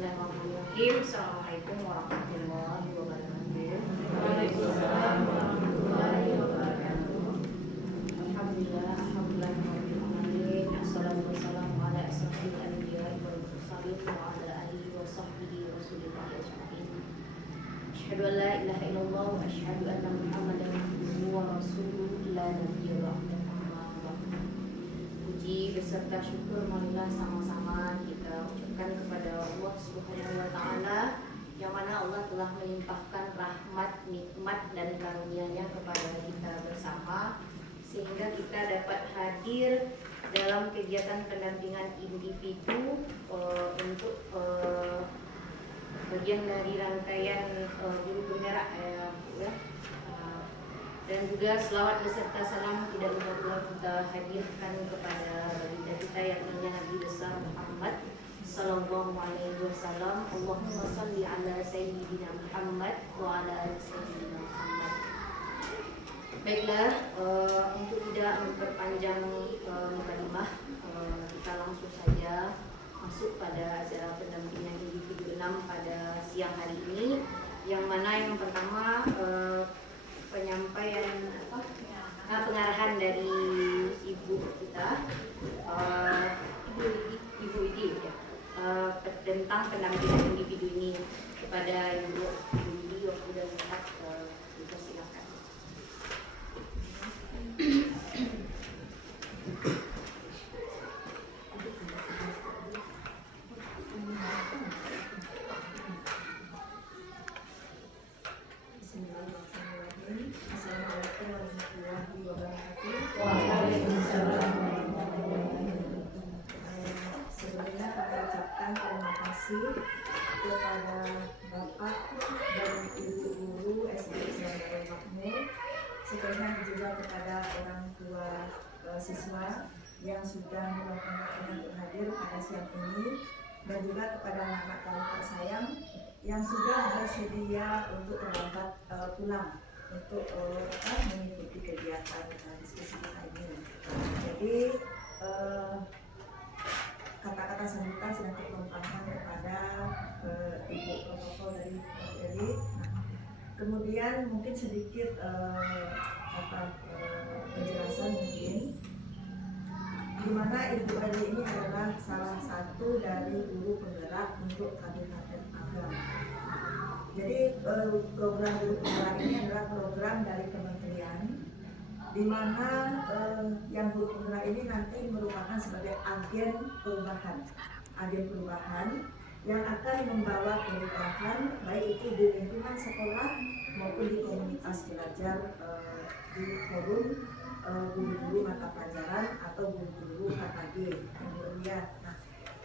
Bismillahirrahmanirrahim. Assalamualaikum warahmatullahi wabarakatuh. Waalaikumsalam warahmatullahi wabarakatuh. Alhamdulillah, rabbil alamin. Assalatu wassalamu ala asyrafil anbiya'i wal mursalin wa ala alihi wa sahbihi wa rasulillahi ajma'in. Asyhadu an la ilaha illallah wa asyhadu anna Muhammadan abduhu wa rasuluhu la nabiyya ba'dahu. Puji beserta syukur marilah sama-sama kita ucapkan kepada Allah Subhanahu wa taala, yang mana Allah telah melimpahkan rahmat, nikmat dan karunia-Nya kepada kita bersama, sehingga kita dapat hadir dalam kegiatan pendampingan individu untuk bagian dari rangkaian guru penggerak dan juga selawat beserta salam tidak lupa pula kita hadirkan kepada baginda kita yang mulia Nabi besar Muhammad sallallahu alaihi wasallam. Allahumma shalli ala sayyidina Muhammad wa ala ali sayyidina Muhammad. Baiklah, untuk tidak memperpanjang mukadimah, kita langsung saja masuk pada acara pendampingan individu 6 pada siang hari ini, yang mana yang pertama penyampaian pengarahan dari ibu kita, ibu Idi ya, tentang pendampingan individu ini kepada ibu Idi. Waktu dan tempat dipersilakan. Assalamualaikum warahmatullahi wabarakatuh. Waalaikumsalam. Sebelumnya kami ucapkan terima kasih kepada Bapak dan Ibu guru SD Islam Darul Makmur, sebenarnya juga kepada orang tua siswa yang sudah meluangkan untuk hadir pada siang ini, dan juga kepada anak-anak kami tersayang yang sudah bersedia untuk terlambat pulang untuk mengikuti kegiatan diskusi kita ini. Jadi kata-kata sambutan sedang tertumpahkan kepada Ibu Protokol dari Eli. Kemudian mungkin sedikit penjelasan mungkin, di mana Ibu Eli ini adalah salah satu dari guru penggerak untuk Kabupaten Agam. Jadi program guru penggerak ini adalah program dari kementerian, di mana yang guru penggerak ini nanti merupakan sebagai agen perubahan yang akan membawa perubahan baik itu di lingkungan sekolah maupun di komunitas belajar, di forum guru-guru mata pelajaran atau guru-guru KKG yang mulia.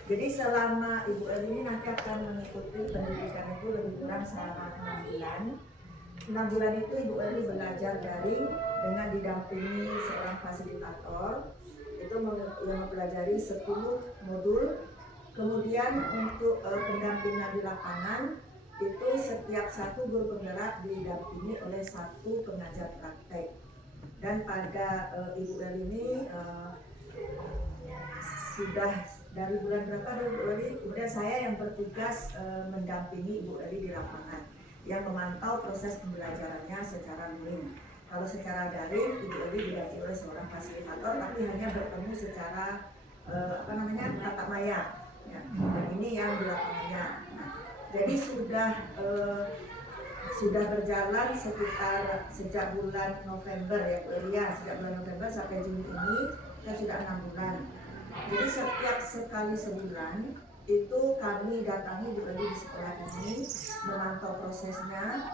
Jadi selama Ibu Eli ini nanti akan mengikuti pendidikan itu lebih kurang selama 6 bulan. 6 bulan itu Ibu Eli belajar daring dengan didampingi seorang fasilitator, itu mempelajari 10 modul. Kemudian untuk pendampingan di lapangan itu setiap satu guru penggerak didampingi oleh 1 pengajar praktek. Dan pada Ibu Eli ini sudah dari bulan berapa Ibu Eli, kemudian saya yang bertugas mendampingi Ibu Eli di lapangan, yang memantau proses pembelajarannya secara luring. Kalau secara daring, Ibu Eli didampingi oleh seorang fasilitator, tapi hanya bertemu secara tatap maya. Ya. Dan ini yang di lapangannya. Jadi sudah berjalan sekitar sejak bulan November ya Bu Eli, sejak bulan November sampai Juni ini kita sudah 6 bulan. Jadi setiap sekali sebulan itu kami datangi Bu Eli di sekolah ini, memantau prosesnya.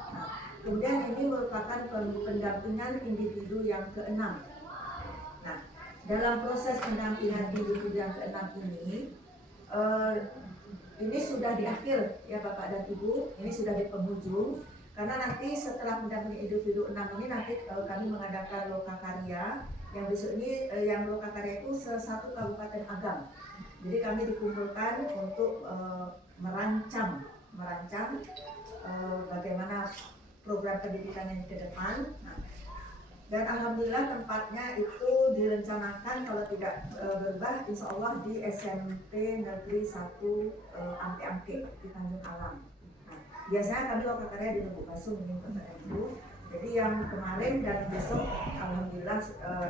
Kemudian ini merupakan pendampingan individu yang ke-6. Nah, dalam proses pendampingan individu yang ke-6 ini sudah di akhir ya Bapak dan Ibu, ini sudah di penghujung. Karena nanti setelah mendampingi individu 6 ini nanti kami mengadakan lokakarya, yang besok ini yang lokakarya itu satu Kabupaten Agam. Jadi kami dikumpulkan untuk merancang bagaimana program pendidikan yang ke depan. Dan alhamdulillah tempatnya itu direncanakan kalau tidak berubah insya Allah di SMP Negeri 1 Angke-Angke di Tanjung Alam. Nah, biasanya kami lokal karya di Lubuk Basung ini Kota Ibu. Jadi yang kemarin dan besok alhamdulillah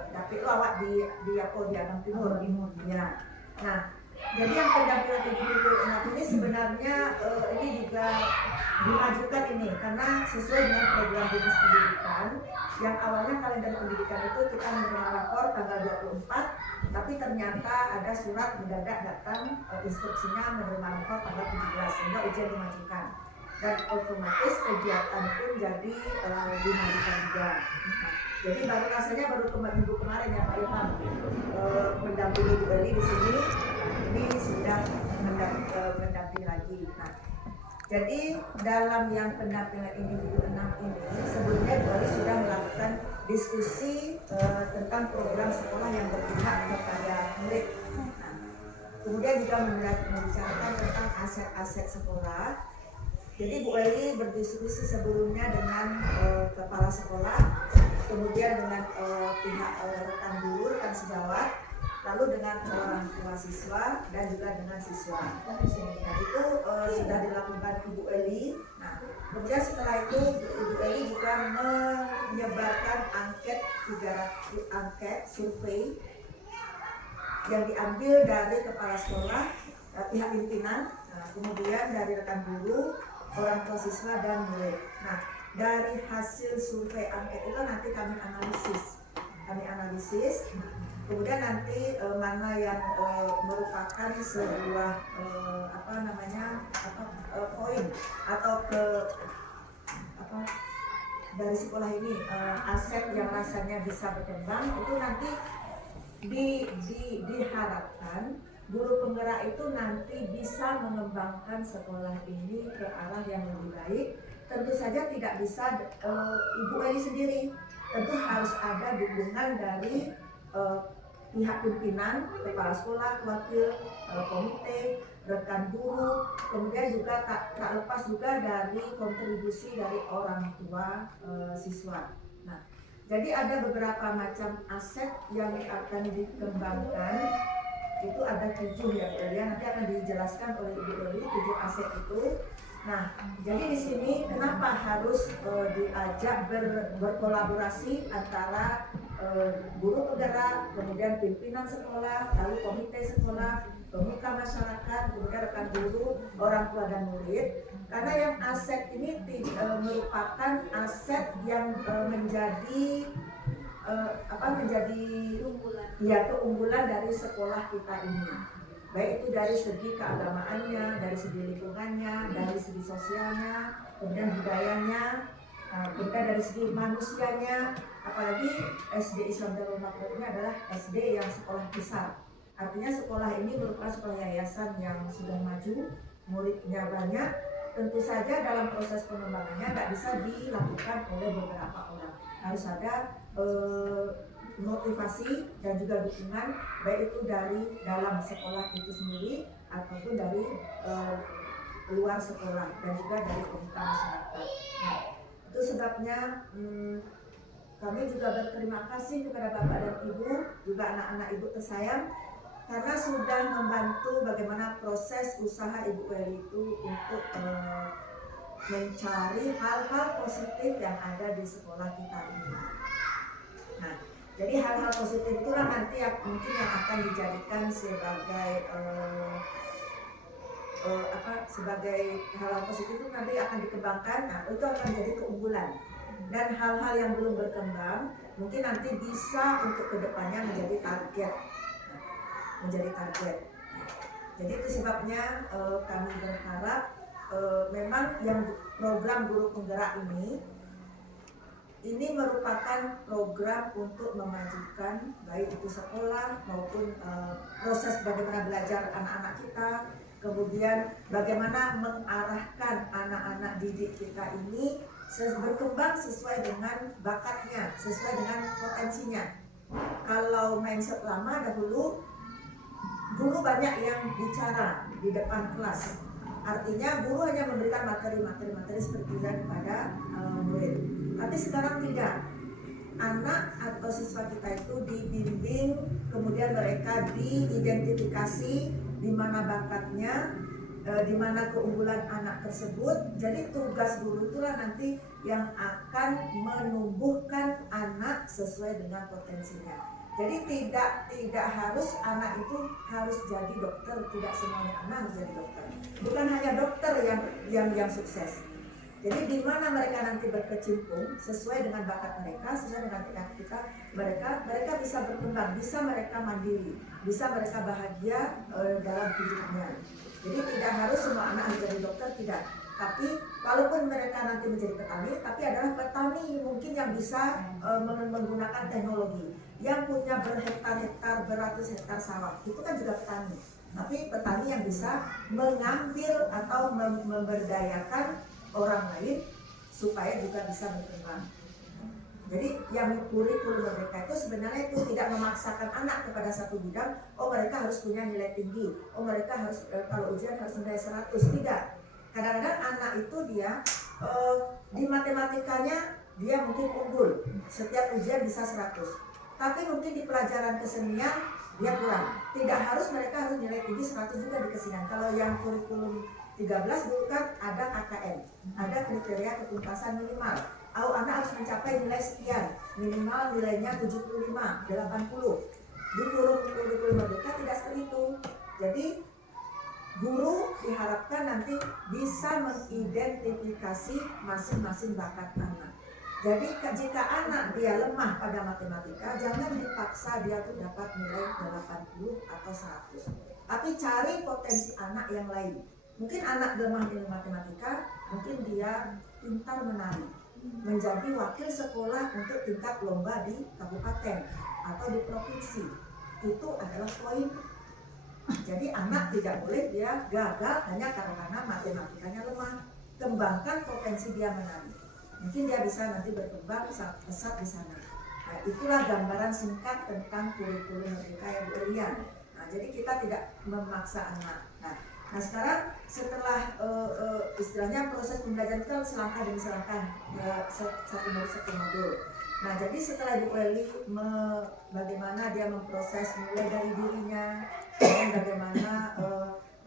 dapet lawak di Abang Timur. Ya. Nah, jadi yang pendampingan ibu-ibu ini sebenarnya ini juga dimajukan ini karena sesuai dengan program dinas pendidikan yang awalnya kalender pendidikan itu kita menerima lapor tanggal 24, tapi ternyata ada surat mendadak datang instruksinya menerima lapor tanggal 17 sehingga ujian dimajukan dan otomatis kegiatan pun jadi dimajukan juga. Jadi baru rasanya minggu kemarin ya Pak Ilham mendampingi Bu Eli di sini. Ini sudah mendampingi lagi. Nah, jadi dalam yang pendampingan individu 6 ini sebelumnya Bu Eli sudah melakukan diskusi tentang program sekolah yang berpihak kepada murid. Nah, kemudian juga membicarakan tentang aset-aset sekolah. Jadi Bu Eli berdiskusi sebelumnya dengan kepala sekolah, kemudian dengan pihak rekan guru, rekan sejawat, lalu dengan orang tua siswa dan juga dengan siswa. Nah itu sudah dilakukan Ibu Eli. Nah kemudian setelah itu Ibu Eli juga menyebarkan angket 300 angket survei yang diambil dari kepala sekolah, pihak pimpinan, kemudian dari rekan guru, orang tua siswa dan murid. Nah, dari hasil survei angket itu nanti kami analisis, kemudian nanti mana yang merupakan sebuah poin atau dari sekolah ini aset yang rasanya bisa berkembang itu nanti diharapkan guru penggerak itu nanti bisa mengembangkan sekolah ini ke arah yang lebih baik. Tentu saja tidak bisa Ibu Eli sendiri, tentu harus ada dukungan dari pihak pimpinan, kepala sekolah, wakil komite, rekan guru, kemudian juga tak lepas juga dari kontribusi dari orang tua siswa. Nah, jadi ada beberapa macam aset yang akan dikembangkan. Itu ada 7 ya Bu Eli, nanti akan dijelaskan oleh Ibu Eli 7 aset itu. Nah, jadi di sini kenapa harus diajak berkolaborasi antara guru penggerak, kemudian pimpinan sekolah, lalu komite sekolah, pemuka masyarakat, kemudian rekan guru, orang tua dan murid. Karena yang aset ini merupakan aset yang menjadi keunggulan dari sekolah kita ini, baik itu dari segi keagamaannya, dari segi lingkungannya, dari segi sosialnya, kemudian budayanya, kemudian dari segi manusianya. Apalagi SD Islam Darul Makmur ini adalah SD yang sekolah besar, artinya sekolah ini merupakan sekolah yayasan yang sudah maju, muridnya banyak. Tentu saja dalam proses pengembangannya nggak bisa dilakukan oleh beberapa orang, harus ada motivasi dan juga dukungan baik itu dari dalam sekolah itu sendiri ataupun dari luar sekolah dan juga dari pemuka masyarakat. Nah, itu sebabnya kami juga berterima kasih kepada Bapak dan Ibu, juga anak-anak Ibu tersayang, karena sudah membantu bagaimana proses usaha Ibu Eli itu untuk mencari hal-hal positif yang ada di sekolah kita ini. Nah, jadi hal-hal positif itulah nanti yang mungkin yang akan dijadikan sebagai sebagai hal-hal positif itu nanti akan dikembangkan. Nah, itu akan menjadi keunggulan. Dan hal-hal yang belum berkembang mungkin nanti bisa untuk kedepannya menjadi target. Jadi itu sebabnya kami berharap memang yang program guru penggerak ini merupakan program untuk memajukan baik itu sekolah maupun proses bagaimana belajar anak-anak kita, kemudian bagaimana mengarahkan anak-anak didik kita ini berkembang sesuai dengan bakatnya, sesuai dengan potensinya. Kalau mindset lama dahulu, guru banyak yang bicara di depan kelas, artinya guru hanya memberikan materi seperti itu kepada murid. Tapi sekarang tidak. anak atau siswa kita itu dibimbing, kemudian mereka diidentifikasi di mana bakatnya, di mana keunggulan anak tersebut. Jadi tugas guru itulah nanti yang akan menumbuhkan anak sesuai dengan potensinya. Jadi tidak harus anak itu harus jadi dokter, tidak semuanya anak harus jadi dokter. Bukan hanya dokter yang sukses. Jadi di mana mereka nanti berkecimpung sesuai dengan bakat mereka, sesuai dengan bakat kita, mereka bisa berkembang, bisa mereka mandiri, bisa mereka bahagia dalam hidupnya. Jadi tidak harus semua anak menjadi dokter, tidak. Tapi walaupun mereka nanti menjadi petani, tapi adalah petani mungkin yang bisa menggunakan teknologi, yang punya berhektar-hektar, beratus hektar sawah, itu kan juga petani. Tapi petani yang bisa mengambil atau memberdayakan orang lain supaya juga bisa berkembang. Jadi yang kurikulum mereka itu sebenarnya itu tidak memaksakan anak kepada satu bidang. Oh mereka harus punya nilai tinggi. Oh mereka harus kalau ujian harus nilai 100. Tidak. Kadang-kadang anak itu dia di matematikanya dia mungkin unggul. Setiap ujian bisa 100. Tapi mungkin di pelajaran kesenian dia kurang. Tidak harus mereka harus nilai tinggi 100 juga di kesenian. Kalau yang kurikulum 13 dulu kan ada KKN, ada kriteria ketuntasan minimal. Anak harus mencapai nilai sekian, minimal nilainya 75, 80. Di kurikulum merdeka tidak seperti itu. Jadi guru diharapkan nanti bisa mengidentifikasi masing-masing bakat anak. Jadi jika anak dia lemah pada matematika, jangan dipaksa dia tuh dapat nilai 80 atau 100. Tapi cari potensi anak yang lain. Mungkin anak lemah di matematika, mungkin dia pintar menari, menjadi wakil sekolah untuk tingkat lomba di kabupaten atau di provinsi. Itu adalah poin. Jadi anak tidak boleh dia gagal hanya karena matematikanya lemah. Kembangkan potensi dia menari. Mungkin dia bisa nanti berkembang pesat di sana. Nah, itulah gambaran singkat tentang kurikulum merdeka yang berian. Nah, jadi kita tidak memaksa anak. Nah sekarang setelah istilahnya proses pembelajaran itu selangkah demi selangkah, satu modul. Nah jadi setelah Ibu Eli bagaimana dia memproses mulai dari dirinya, dan bagaimana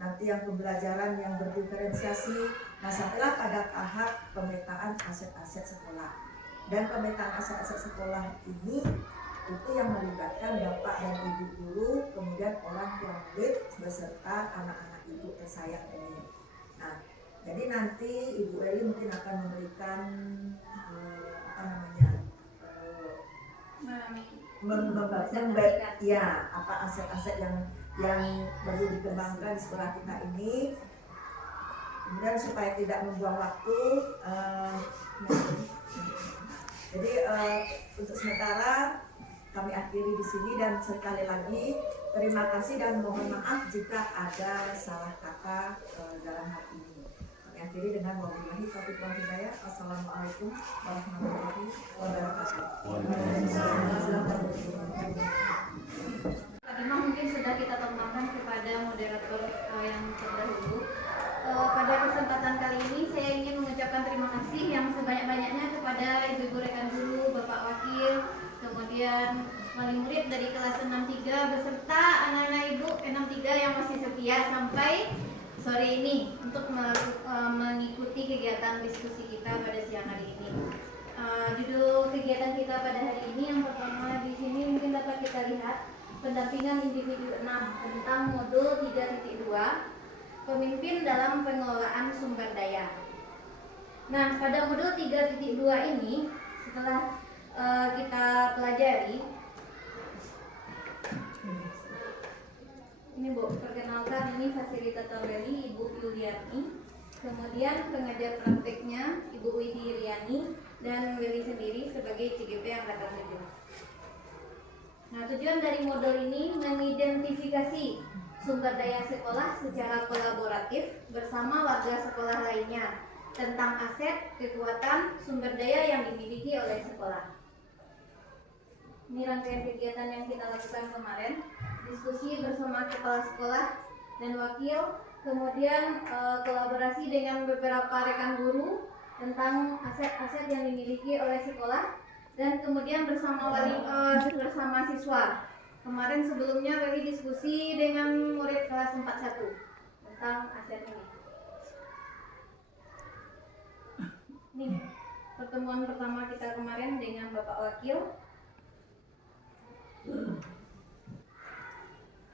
nanti yang pembelajaran yang berdiferensiasi. Nah sampailah pada tahap pemetaan aset-aset sekolah. Dan pemetaan aset-aset sekolah ini itu yang melibatkan bapak dan ibu guru, kemudian orang tua murid beserta anak-anak ibu tersayang ini. Nah, jadi nanti Ibu Eli mungkin akan memberikan apa aset-aset yang perlu dikembangkan di sekolah kita ini. Kemudian supaya tidak membuang waktu, jadi untuk sementara kami akhiri di sini dan sekali lagi terima kasih dan mohon maaf jika ada salah kata dalam hal ini. Kami akhiri dengan wabillahi taufiq wal hidayah. Wassalamualaikum warahmatullahi wabarakatuh. Tadi mungkin sudah kita tambahkan kepada moderator yang terdahulu. Pada kesempatan kali ini saya ingin mengucapkan terima kasih yang sebanyak-banyaknya kepada ibu-ibu rekan guru, bapak wakil, kemudian wali murid dari kelas 63 beserta anak-anak ibu 63 yang masih setia sampai sore ini untuk mengikuti kegiatan diskusi kita pada siang hari ini. Judul kegiatan kita pada hari ini yang pertama di sini mungkin dapat kita lihat pendampingan individu 6 tentang modul 3.2 pemimpin dalam pengelolaan sumber daya. Nah, pada modul 3.2 ini setelah kita pelajari, ini Bu, perkenalkan ini fasilitator Beli Ibu Yuliani, kemudian pengajar prakteknya Ibu Widi Riani, dan Beli sendiri sebagai CGP Angkatan 7. Nah, tujuan dari modul ini mengidentifikasi sumber daya sekolah secara kolaboratif bersama warga sekolah lainnya tentang aset, kekuatan, sumber daya yang dimiliki oleh sekolah. Ini rangkaian kegiatan yang kita lakukan kemarin, diskusi bersama kepala sekolah dan wakil, kemudian kolaborasi dengan beberapa rekan guru tentang aset-aset yang dimiliki oleh sekolah, dan kemudian bersama siswa. Kemarin sebelumnya Weli diskusi dengan murid kelas 41 tentang aset ini. Nih, pertemuan pertama kita kemarin dengan Bapak Wakil.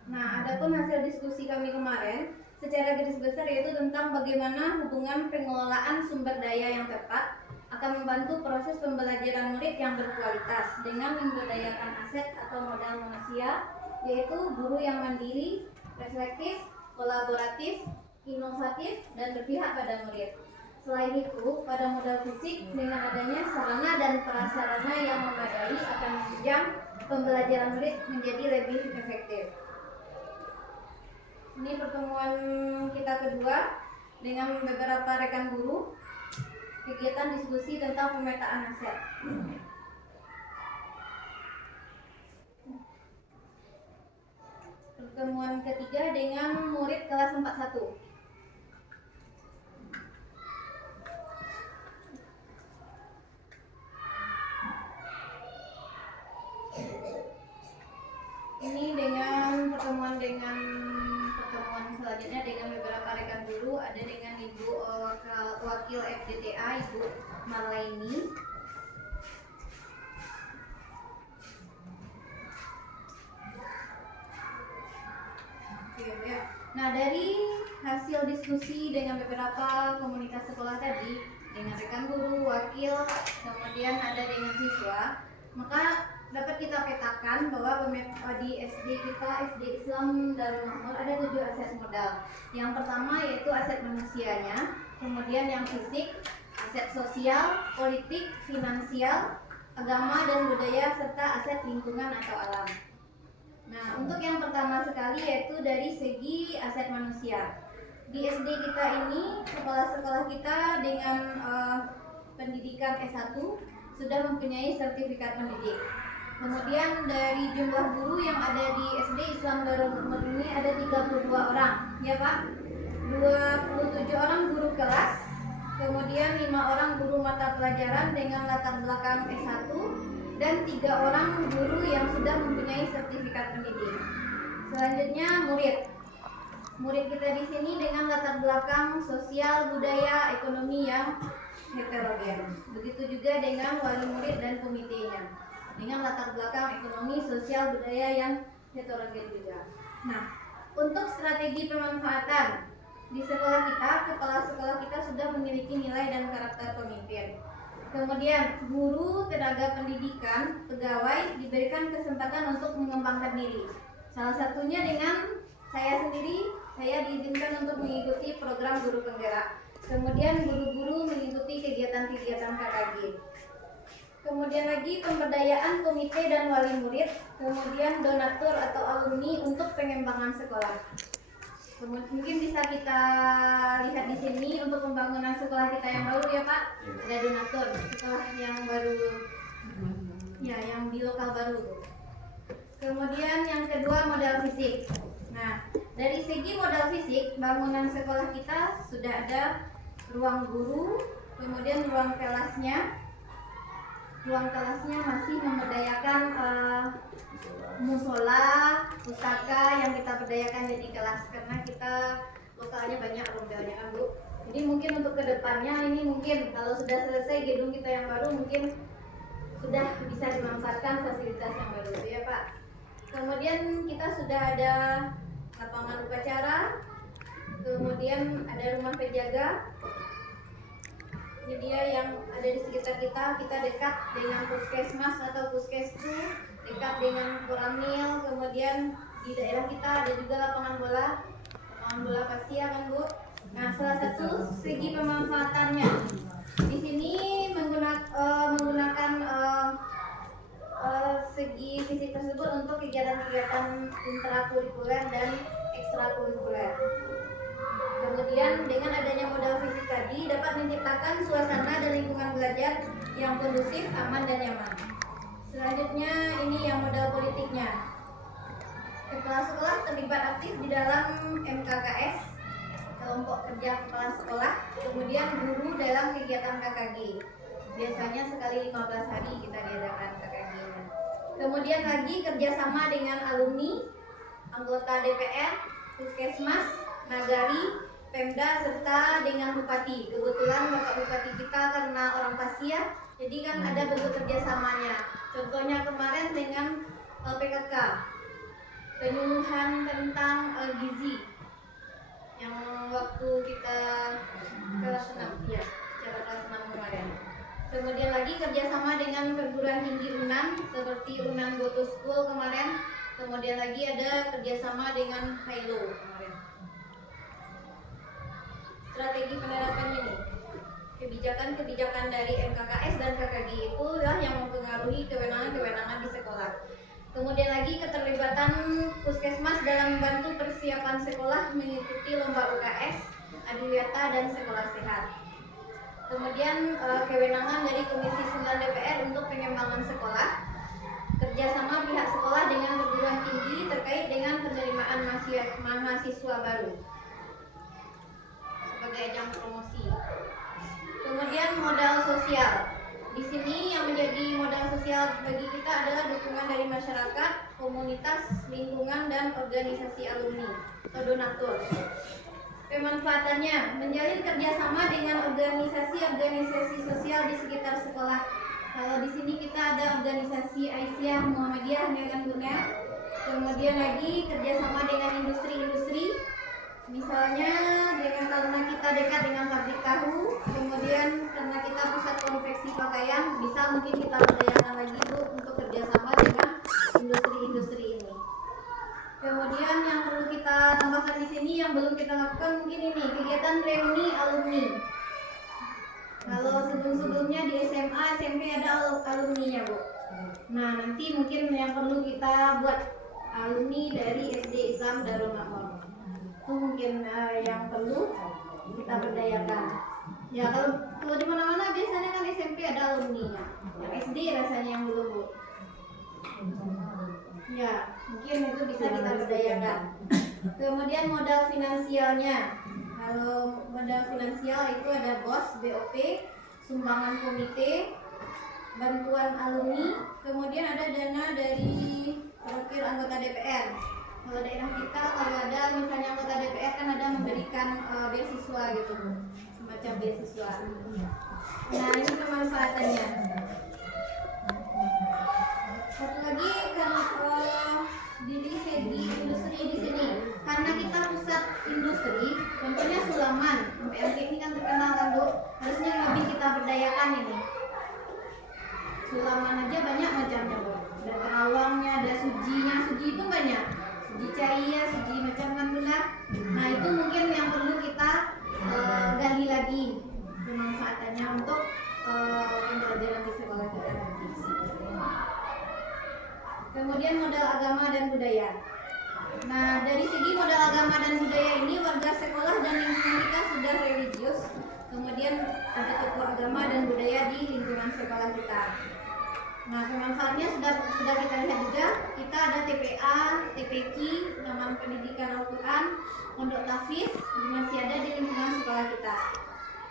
Nah, adapun hasil diskusi kami kemarin secara garis besar yaitu tentang bagaimana hubungan pengelolaan sumber daya yang tepat akan membantu proses pembelajaran murid yang berkualitas dengan memberdayakan aset atau modal manusia, yaitu guru yang mandiri, reflektif, kolaboratif, inovatif, dan berpihak pada murid. Selain itu, pada modal fisik dengan adanya sarana dan prasarana yang memadai akan menunjang pembelajaran murid menjadi lebih efektif. Ini pertemuan kita kedua dengan beberapa rekan guru, kegiatan diskusi tentang pemetaan aset. Pertemuan ketiga dengan murid kelas 41. Ini dengan pertemuan selanjutnya dengan beberapa rekan guru, ada dengan Ibu Wakil FDTA Ibu Marlaini. Oke, ya. Nah, dari hasil diskusi dengan beberapa komunitas sekolah tadi, dengan rekan guru, wakil, kemudian ada dengan siswa, maka dapat kita petakan bahwa di SD kita, SD Islam Darul Makmur, ada 7 aset modal. Yang pertama yaitu aset manusianya, kemudian yang fisik, aset sosial, politik, finansial, agama dan budaya, serta aset lingkungan atau alam. Nah, untuk yang pertama sekali yaitu dari segi aset manusia. Di SD kita ini, kepala sekolah kita dengan pendidikan S1 sudah mempunyai sertifikat pendidik. Kemudian dari jumlah guru yang ada di SD Islam Darul Makmur ini ada 32 orang, ya Pak? 27 orang guru kelas, kemudian 5 orang guru mata pelajaran dengan latar belakang S1, dan 3 orang guru yang sudah mempunyai sertifikat pendidik. Selanjutnya murid. Murid kita di sini dengan latar belakang sosial, budaya, ekonomi yang heterogen. Begitu juga dengan wali murid dan komitenya, dengan latar belakang ekonomi, sosial, budaya yang heterogen juga. Nah, untuk strategi pemanfaatan di sekolah kita, kepala sekolah kita sudah memiliki nilai dan karakter pemimpin. Kemudian guru, tenaga pendidikan, pegawai diberikan kesempatan untuk mengembangkan diri. Salah satunya dengan saya sendiri, saya diizinkan untuk mengikuti program guru penggerak. Kemudian guru-guru mengikuti kegiatan-kegiatan KKG. Kemudian lagi pemberdayaan komite dan wali murid, kemudian donatur atau alumni untuk pengembangan sekolah. Mungkin bisa kita lihat di sini untuk pembangunan sekolah kita yang baru ya Pak, ada donatur sekolah yang baru, ya yang di lokal baru. Kemudian yang kedua modal fisik. Nah, dari segi modal fisik, bangunan sekolah kita sudah ada ruang guru, kemudian ruang kelasnya. Ruang kelasnya masih memberdayakan musola, pustaka yang kita berdayakan jadi kelas karena kita lokalnya banyak rombelnya kan Bu. Jadi mungkin untuk kedepannya ini mungkin kalau sudah selesai gedung kita yang baru mungkin sudah bisa dimanfaatkan fasilitas yang baru ya Pak. Kemudian kita sudah ada lapangan upacara, kemudian ada rumah penjaga. Ini dia yang ada di sekitar kita dekat dengan puskesmas atau puskesku, dekat dengan Koramil, kemudian di daerah kita ada juga lapangan bola Pasia kan Bu. Nah, salah satu segi pemanfaatannya di sini menggunakan segi fisik tersebut untuk kegiatan-kegiatan intrakurikuler dan ekstrakurikuler. Kemudian dengan adanya modal fisik tadi dapat menciptakan suasana dan lingkungan belajar yang kondusif, aman dan nyaman. Selanjutnya ini yang modal politiknya. Kepala sekolah terlibat aktif di dalam MKKS, kelompok kerja kepala sekolah, kemudian guru dalam kegiatan KKG. Biasanya sekali 15 hari kita diadakan KKG-nya. Kemudian lagi kerjasama dengan alumni, anggota DPR, Puskesmas, Nagari, Pemda, serta dengan Bupati. Kebetulan Bapak Bupati kita karena orang Pasir, jadi kan ada bentuk kerjasamanya. Contohnya kemarin dengan PKK, penyuluhan tentang gizi, yang waktu kita kelas 6, ya, cara kelas 6 kemarin. Kemudian lagi kerjasama dengan perguruan tinggi UNAN, seperti UNAN Go to School kemarin. Kemudian lagi ada kerjasama dengan Hailo kemarin. Strategi penerapan ini, kebijakan-kebijakan dari MKKS dan KKG itu lah yang mempengaruhi kewenangan-kewenangan di sekolah. Kemudian lagi keterlibatan Puskesmas dalam membantu persiapan sekolah mengikuti lomba UKS, Adiwiyata, dan sekolah sehat. Kemudian kewenangan dari Komisi 9 DPR untuk pengembangan sekolah, kerjasama pihak sekolah dengan perguruan tinggi terkait dengan penerimaan mahasiswa baru sebagai ajang promosi. Kemudian modal sosial. Di sini yang menjadi modal sosial bagi kita adalah dukungan dari masyarakat, komunitas, lingkungan, dan organisasi alumni atau donatur. Pemanfaatannya menjalin kerjasama dengan organisasi-organisasi sosial di sekitar sekolah. Kalau di sini kita ada organisasi Aisyah Muhammadiyah dengan Guna. Kemudian lagi kerjasama dengan industri-industri. Misalnya karena kita dekat dengan pabrik tahu, kemudian karena kita pusat konveksi pakaian, bisa mungkin kita berdayakan lagi Bu untuk kerjasama dengan industri-industri ini. Kemudian yang perlu kita tambahkan di sini yang belum kita lakukan mungkin ini kegiatan reuni alumni. Kalau sebelum-sebelumnya di SMA, SMP ada alumninya Bu. Nah nanti mungkin yang perlu kita buat alumni dari SD Islam Darul Ma'mun. Itu mungkin yang perlu kita berdayakan. Ya kalau di mana-mana biasanya kan SMP ada alumninya. Yang SD rasanya yang belum Bu. Ya mungkin itu bisa kita berdayakan. Kemudian modal finansialnya. Kalau modal finansial itu ada BOS, BOP, sumbangan komite, bantuan alumni, kemudian ada dana dari wakil anggota DPR. Kalau daerah kita kalau ada misalnya anggota DPR kan ada memberikan beasiswa gitu, semacam beasiswa. Nah ini pemanfaatannya. Satu lagi kan diri segi industri di sini, karena kita pusat industri, contohnya Sulaman, PMK ini kan terkenal kan Bu, harusnya lebih kita berdayakan ini. Sulaman aja banyak macamnya Bu, ada terawangnya, ada sujinya, suji itu banyak. Suji cair, suji macam mana. Nah itu mungkin yang perlu kita gali lagi pemanfaatannya untuk pembelajaran di sekolah kita nanti. Kemudian modal agama dan budaya. Nah dari segi modal agama dan budaya ini warga sekolah dan lingkungan kita sudah religius. Kemudian ada tokoh agama dan budaya di lingkungan sekolah kita. Nah pemanfaatnya sudah kita lihat juga. Kita ada TPA, TPQ, Taman Pendidikan Al-Quran, Pondok Tahfiz, masih ada di lingkungan sekolah kita.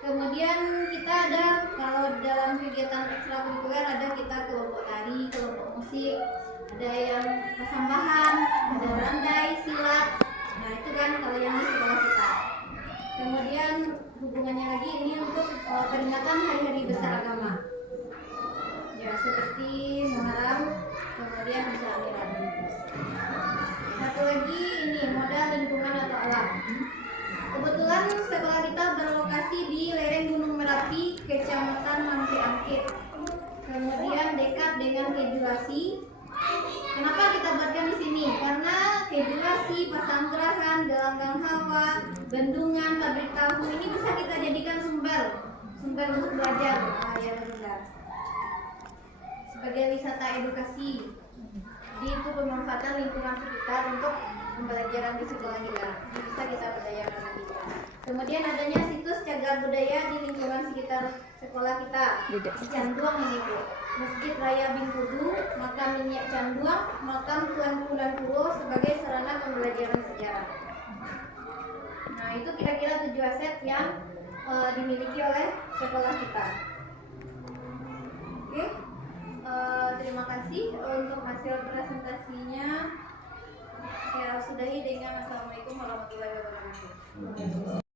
Kemudian kita ada kalau dalam kegiatan ekstrakurikuler ada kita kelompok tari, kelompok musik, ada yang persambahan, ada randai, silat. Nah itu kan kalau yang di sekolah kita. Kemudian hubungannya lagi ini untuk peringatan hari-hari besar agama. Ya seperti Muharram, kemudian Misalnya. Satu lagi ini modal lingkungan atau alam. Kebetulan sekolah kita berlokasi di lereng Gunung Merapi, Kecamatan Mangke Angke. Kemudian dekat dengan Kejulasi. Kenapa kita buatkan di sini? Karena Kejulasi, Pasanggerahan, Gelanggang Hawa, Bendungan, pabrik tahu ini bisa kita jadikan sumber untuk belajar. Ya benar. Sebagai wisata edukasi. Jadi itu pemanfaatan lingkungan sekitar untuk pembelajaran di sekolah kita. Ini bisa kita berdayakan lagi. Kemudian adanya situs cagar budaya di lingkungan sekitar sekolah kita. Canduang ini Bu. Masjid Raya Bingkudu, Makam Minyak Canduang, Makam Tuan Punan Puro sebagai sarana pembelajaran sejarah. Nah itu kira-kira 7 aset yang dimiliki oleh sekolah kita. Oke, terima kasih untuk hasil presentasinya. Saya sudahi dengan Assalamualaikum warahmatullahi wabarakatuh.